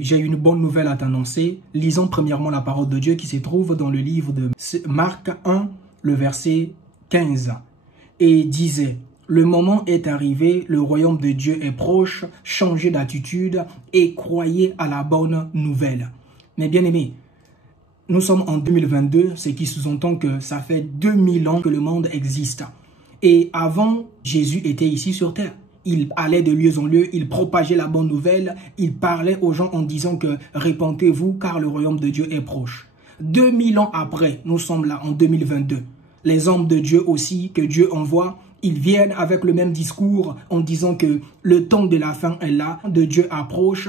J'ai une bonne nouvelle à t'annoncer. Lisons premièrement la parole de Dieu qui se trouve dans le livre de Marc 1, le verset 15. Et disait, le moment est arrivé, le royaume de Dieu est proche, changez d'attitude et croyez à la bonne nouvelle. Mais bien aimés, nous sommes en 2022, ce qui sous-entend que ça fait 2000 ans que le monde existe. Et avant, Jésus était ici sur terre. Il allait de lieu en lieu, il propageait la bonne nouvelle, il parlait aux gens en disant que « Répentez-vous car le royaume de Dieu est proche ». 2000 ans après, nous sommes là en 2022. Les hommes de Dieu aussi, que Dieu envoie, ils viennent avec le même discours en disant que le temps de la fin est là, de Dieu approche.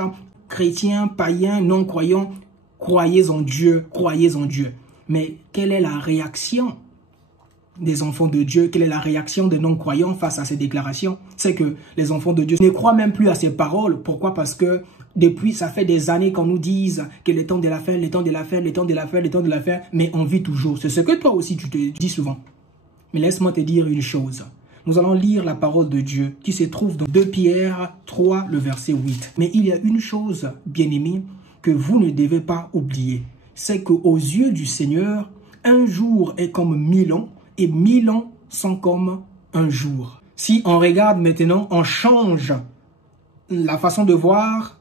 Chrétiens, païens, non-croyants, croyez en Dieu, croyez en Dieu. Mais quelle est la réaction des enfants de Dieu? Quelle est la réaction des non-croyants face à ces déclarations? C'est que les enfants de Dieu ne croient même plus à ces paroles. Pourquoi? Parce que depuis, ça fait des années qu'on nous dise que le temps de la fin, le temps de la fin, le temps de la fin, le temps de la fin, mais on vit toujours. C'est ce que toi aussi tu te dis souvent. Mais laisse-moi te dire une chose. Nous allons lire la parole de Dieu qui se trouve dans 2 Pierre 3, le verset 8. Mais il y a une chose, bien-aimés, que vous ne devez pas oublier. C'est qu'aux yeux du Seigneur, un jour est comme 1000 ans et 1000 ans sont comme un jour. Si on regarde maintenant, on change la façon de voir,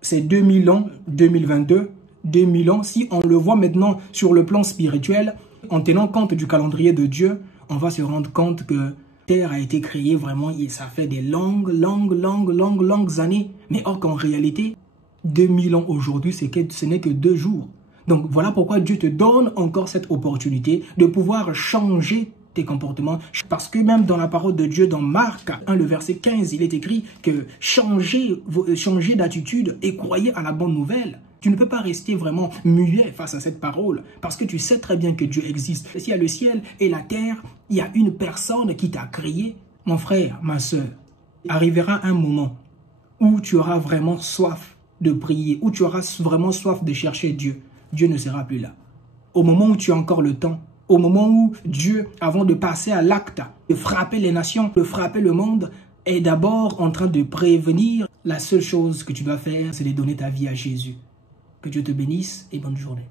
c'est 2000 ans, 2022, 2000 ans. Si on le voit maintenant sur le plan spirituel, en tenant compte du calendrier de Dieu, on va se rendre compte que Terre a été créée vraiment, et ça fait des longues années. Mais or qu'en réalité, 2000 ans aujourd'hui, ce n'est que 2 jours. Donc voilà pourquoi Dieu te donne encore cette opportunité de pouvoir changer tes comportements. Parce que même dans la parole de Dieu, dans Marc 1, le verset 15, il est écrit que changez d'attitude et croyez à la bonne nouvelle. Tu ne peux pas rester vraiment muet face à cette parole parce que tu sais très bien que Dieu existe. S'il y a le ciel et la terre, il y a une personne qui t'a créé. Mon frère, ma soeur, arrivera un moment où tu auras vraiment soif de prier, où tu auras vraiment soif de chercher Dieu. Dieu ne sera plus là. Au moment où tu as encore le temps, au moment où Dieu, avant de passer à l'acte, de frapper les nations, de frapper le monde, est d'abord en train de prévenir, la seule chose que tu dois faire, c'est de donner ta vie à Jésus. Que Dieu te bénisse et bonne journée.